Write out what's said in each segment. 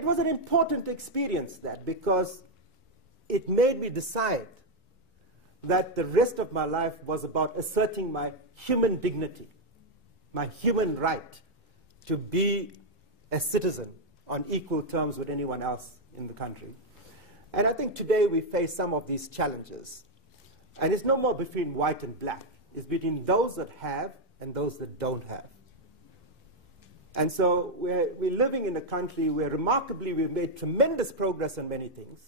it was an important experience, that, because it made me decide that the rest of my life was about asserting my human dignity, my human right to be a citizen on equal terms with anyone else in the country. And I think today we face some of these challenges. And it's no more between white and black. It's between those that have and those that don't have. And so we're living in a country where remarkably we've made tremendous progress on many things,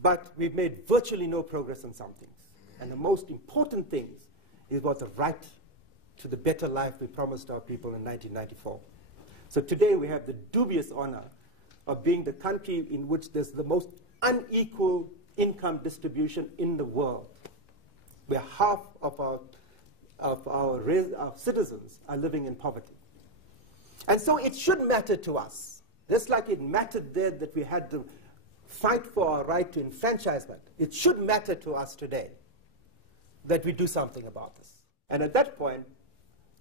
but we've made virtually no progress on some things. And the most important thing is about the right to the better life we promised our people in 1994. So today we have the dubious honor of being the country in which there's the most unequal income distribution in the world, where half of our citizens are living in poverty. And so it should matter to us, just like it mattered then that we had to fight for our right to enfranchisement. It should matter to us today that we do something about this. And at that point,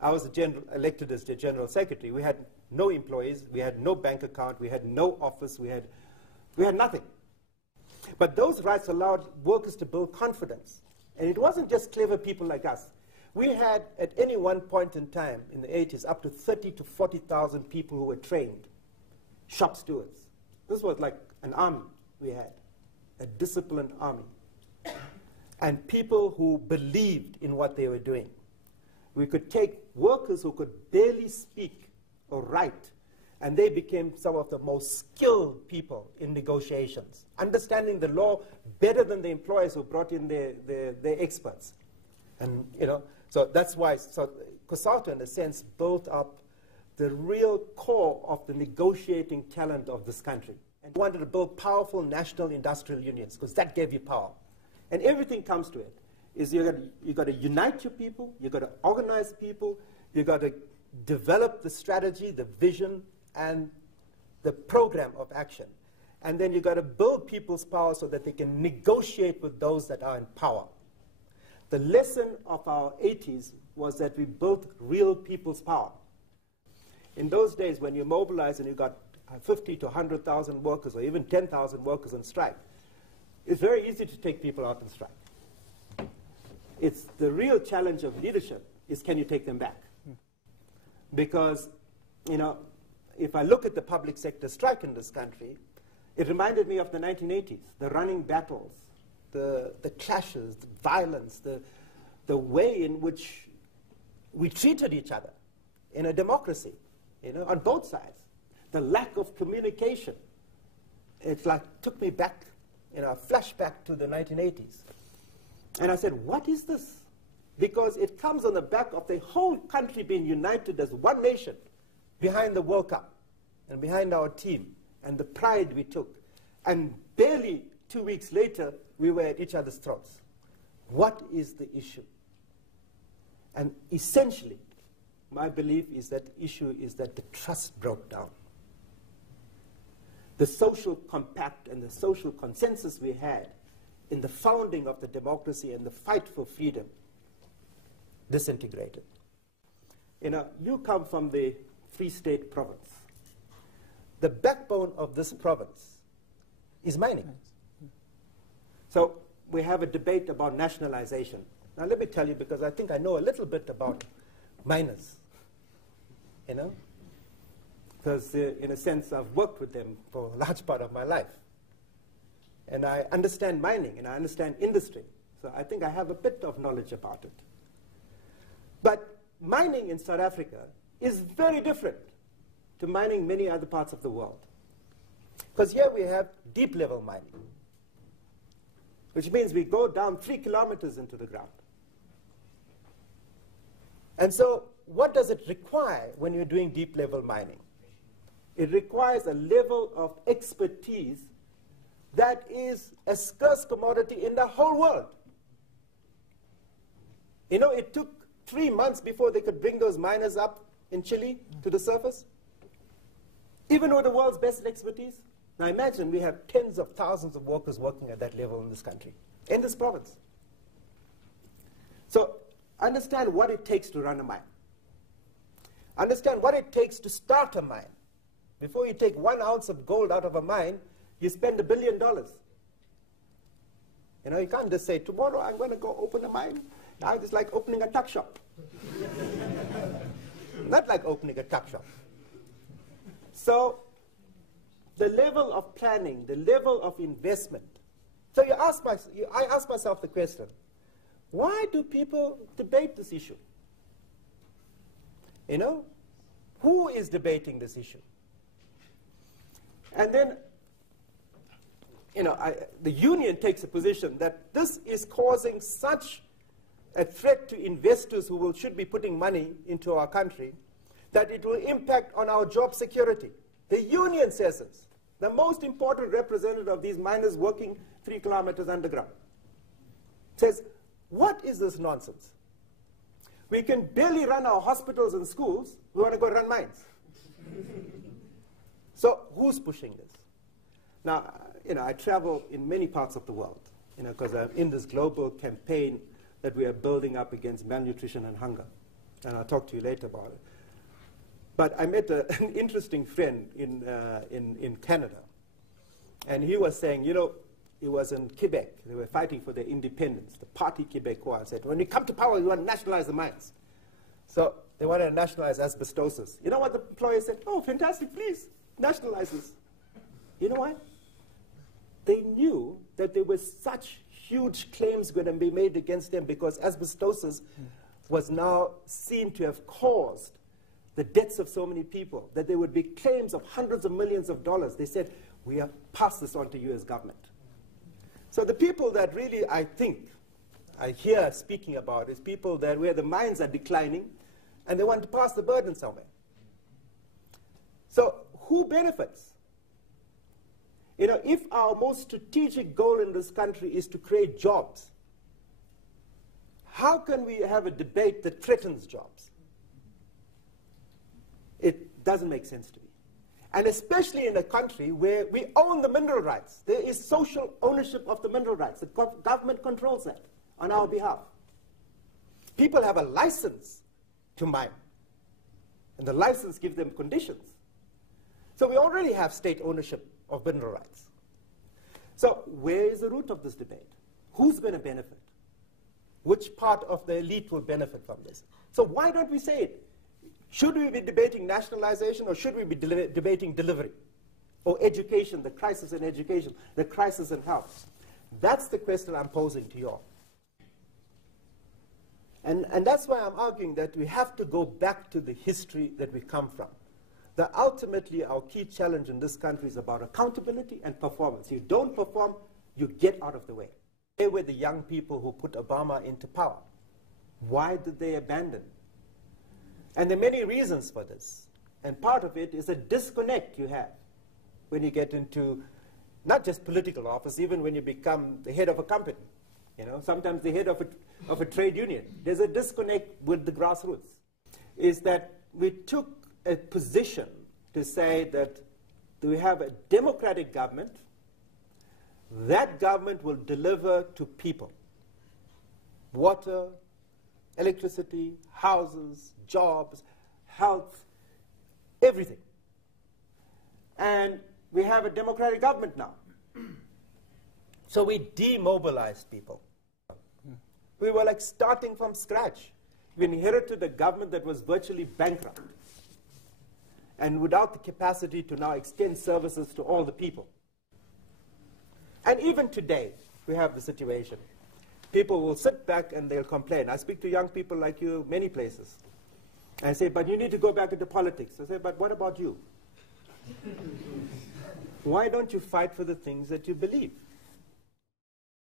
I was elected as the General Secretary. We had no employees, we had no bank account, we had no office, we had nothing. But those rights allowed workers to build confidence. And it wasn't just clever people like us. We had, at any one point in time in the 80s, up to 30,000 to 40,000 people who were trained, shop stewards. This was like an army we had, a disciplined army. And people who believed in what they were doing. We could take workers who could barely speak or write, and they became some of the most skilled people in negotiations, understanding the law better than the employers who brought in their experts. And, so that's why COSATU, in a sense, built up the real core of the negotiating talent of this country. And wanted to build powerful national industrial unions, because that gave you power. And everything comes to it. Is you've got to unite your people, you've got to organize people, you've got to develop the strategy, the vision, and the program of action. And then you've got to build people's power so that they can negotiate with those that are in power. The lesson of our 80s was that we built real people's power. In those days, when you mobilize and you've got 50 to 100,000 workers, or even 10,000 workers on strike, it's very easy to take people out on strike. It's the real challenge of leadership is, can you take them back? Because, if I look at the public sector strike in this country, it reminded me of the 1980s, the running battles, the clashes, the violence, the way in which we treated each other in a democracy, on both sides. The lack of communication. It's like took me back, a flashback to the 1980s. And I said, what is this? Because it comes on the back of the whole country being united as one nation behind the World Cup and behind our team and the pride we took. And barely 2 weeks later, we were at each other's throats. What is the issue? And essentially, my belief is that the issue is that the trust broke down. The social compact and the social consensus we had in the founding of the democracy and the fight for freedom disintegrated. You come from the Freestate province. The backbone of this province is mining. So we have a debate about nationalization. Now let me tell you, because I think I know a little bit about miners, because in a sense I've worked with them for a large part of my life. And I understand mining and I understand industry. So I think I have a bit of knowledge about it. But mining in South Africa is very different to mining in many other parts of the world. Because here we have deep level mining, which means we go down 3 kilometers into the ground. And so what does it require when you're doing deep level mining? It requires a level of expertise that is a scarce commodity in the whole world. It took 3 months before they could bring those miners up in Chile to the surface, even with the world's best expertise. Now imagine we have tens of thousands of workers working at that level in this country, in this province. So understand what it takes to run a mine. Understand what it takes to start a mine. Before you take 1 ounce of gold out of a mine, you spend $1 billion. You know, you can't just say, tomorrow I'm going to go open a mine. Now it's like opening a tuck shop. Not like opening a tuck shop. So the level of planning, the level of investment. So I ask myself the question, why do people debate this issue? You know, who is debating this issue? And then, you know, the union takes a position that this is causing such a threat to investors who should be putting money into our country that it will impact on our job security. The union says this. The most important representative of these miners working 3 kilometers underground says, what is this nonsense? We can barely run our hospitals and schools. We want to go run mines. So who's pushing this? Now, you know, I travel in many parts of the world, you know, because I'm in this global campaign that we are building up against malnutrition and hunger. And I'll talk to you later about it. But I met an interesting friend in Canada. And he was saying, you know, he was in Quebec. They were fighting for their independence. The Parti Québécois said, when we come to power, we want to nationalize the mines. So they wanted to nationalize asbestosis. You know what the employer said? Oh, fantastic, please, nationalize this. You know why? They knew that there were such huge claims going to be made against them because asbestosis was now seen to have caused the deaths of so many people, that there would be claims of hundreds of millions of dollars. They said, we have passed this on to you as government. So the people that really, I think, I hear speaking about is people that where the mines are declining and they want to pass the burden somewhere. So who benefits? You know, if our most strategic goal in this country is to create jobs, how can we have a debate that threatens jobs? It doesn't make sense to me. And especially in a country where we own the mineral rights. There is social ownership of the mineral rights. The government controls that on our behalf. People have a license to mine. And the license gives them conditions. So we already have state ownership of mineral rights. So where is the root of this debate? Who's going to benefit? Which part of the elite will benefit from this? So why don't we say it? Should we be debating nationalization or should we be debating delivery? Or education, the crisis in education, the crisis in health? That's the question I'm posing to you all. And that's why I'm arguing that we have to go back to the history that we come from. That ultimately our key challenge in this country is about accountability and performance. You don't perform, you get out of the way. They were the young people who put Obama into power. Why did they abandon? And there are many reasons for this. And part of it is a disconnect you have when you get into not just political office, even when you become the head of a company. You know, sometimes the head of a trade union. There's a disconnect with the grassroots. Is that we took a position to say that we have a democratic government. That government will deliver to people water, electricity, houses, jobs, health, everything. And we have a democratic government now. So we demobilized people. We were like starting from scratch. We inherited a government that was virtually bankrupt and without the capacity to now extend services to all the people. And even today, we have the situation. People will sit back and they'll complain. I speak to young people like you many places. And I say, but you need to go back into politics. I say, but what about you? Why don't you fight for the things that you believe?